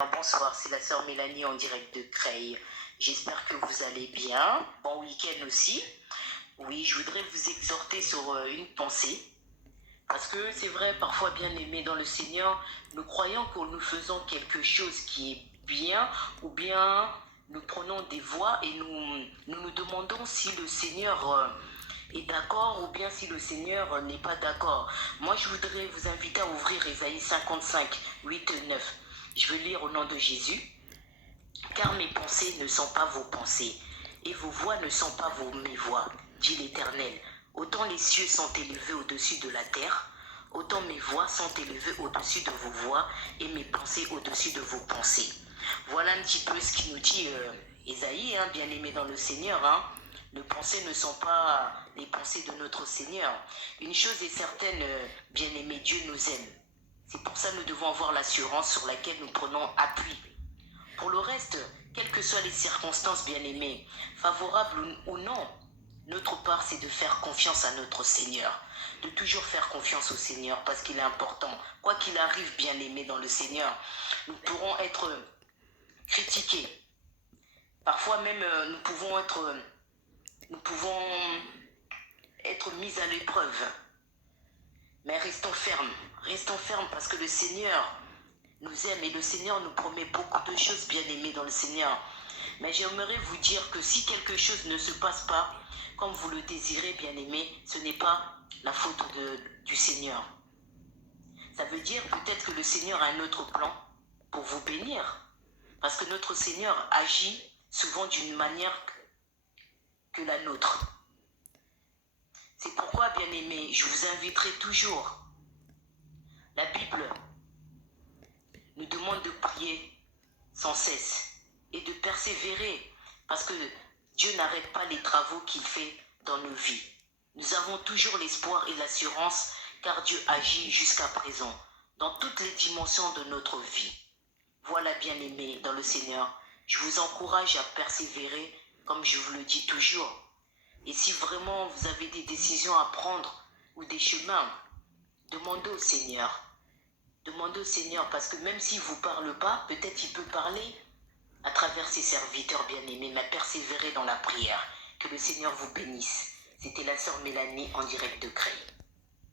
Bonsoir, c'est la sœur Mélanie en direct de Creil. J'espère que vous allez bien. Bon week-end aussi. Oui, je voudrais vous exhorter sur une pensée. Parce que c'est vrai, parfois bien aimé dans le Seigneur, nous croyons que nous faisons quelque chose qui est bien, ou bien nous prenons des voies et nous demandons si le Seigneur est d'accord ou bien si le Seigneur n'est pas d'accord. Moi, je voudrais vous inviter à ouvrir Ésaïe 55, 8 et 9. Je vais lire au nom de Jésus. Car mes pensées ne sont pas vos pensées, et vos voix ne sont pas mes voix, dit l'Éternel. Autant les cieux sont élevés au-dessus de la terre, autant mes voix sont élevées au-dessus de vos voix, et mes pensées au-dessus de vos pensées. Voilà un petit peu ce qui nous dit Ésaïe, bien aimé dans le Seigneur. Les pensées ne sont pas les pensées de notre Seigneur. Une chose est certaine, bien aimé, Dieu nous aime. C'est pour ça que nous devons avoir l'assurance sur laquelle nous prenons appui. Pour le reste, quelles que soient les circonstances, bien-aimées, favorables ou non, notre part, c'est de faire confiance à notre Seigneur. De toujours faire confiance au Seigneur parce qu'il est important. Quoi qu'il arrive, bien-aimé dans le Seigneur, nous pourrons être critiqués. Parfois même, nous pouvons être mis à l'épreuve. Mais restons fermes parce que le Seigneur nous aime et le Seigneur nous promet beaucoup de choses, bien aimées dans le Seigneur. Mais j'aimerais vous dire que si quelque chose ne se passe pas comme vous le désirez, bien aimé, ce n'est pas la faute du Seigneur. Ça veut dire peut-être que le Seigneur a un autre plan pour vous bénir. Parce que notre Seigneur agit souvent d'une manière que la nôtre. C'est pourquoi, bien aimé, je vous inviterai toujours. La Bible nous demande de prier sans cesse et de persévérer parce que Dieu n'arrête pas les travaux qu'il fait dans nos vies. Nous avons toujours l'espoir et l'assurance car Dieu agit jusqu'à présent dans toutes les dimensions de notre vie. Voilà, bien-aimés dans le Seigneur, je vous encourage à persévérer comme je vous le dis toujours. Et si vraiment vous avez des décisions à prendre ou des chemins, demandez au Seigneur. Demandez au Seigneur parce que même s'il ne vous parle pas, peut-être il peut parler à travers ses serviteurs bien-aimés, mais persévérez dans la prière. Que le Seigneur vous bénisse. C'était la sœur Mélanie en direct de Creil.